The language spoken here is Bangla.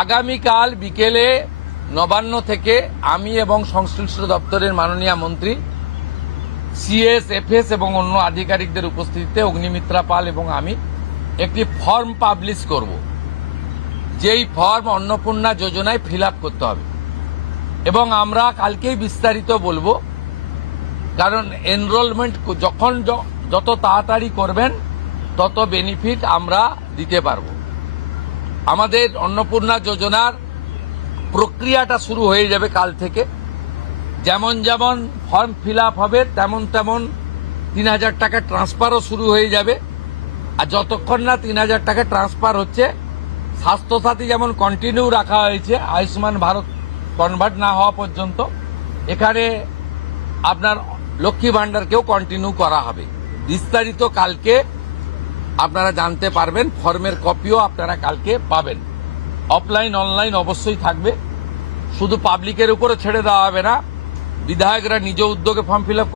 আগামীকাল বিকেলে নবান্ন থেকে আমি এবং সংশ্লিষ্ট দপ্তরের মাননীয় মন্ত্রী সিএস এফএস এবং অন্য আধিকারিকদের উপস্থিতিতে অগ্নিমিত্রা পাল এবং আমি একটি ফর্ম পাবলিশ করব, যেই ফর্ম অন্নপূর্ণা যোজনায় ফিল আপ করতে হবে এবং আমরা কালকেই বিস্তারিত বলবো। কারণ এনরোলমেন্ট যখন যত তাড়াতাড়ি করবেন তত বেনিফিট আমরা দিতে পারব। আমাদের অন্নপূর্ণা যোজনার প্রক্রিয়াটা শুরু হয়ে যাবে কাল থেকে। যেমন যেমন ফর্ম ফিল আপ হবে তেমন তেমন ৩,০০০ টাকা ট্রান্সফারও শুরু হয়ে যাবে। আর যতক্ষণ না ৩,০০০ টাকা ট্রান্সফার হচ্ছে, স্বাস্থ্যসাথী যেমন কন্টিনিউ রাখা হয়েছে আয়ুষ্মান ভারত কনভার্ট না হওয়া পর্যন্ত, এখানে আপনার লক্ষ্মী ভাণ্ডারকেও কন্টিনিউ করা হবে। বিস্তারিত কালকে আপনারা জানতে পারবেন। ফর্মের কপিও আপনারা কালকে পাবেন। অফলাইন অনলাইন অবশ্যই থাকবে। শুধু পাবলিকের উপরে ছেড়ে দেওয়া হবে না, বিধায়করা নিজ উদ্যোগে ফর্ম ফিল আপ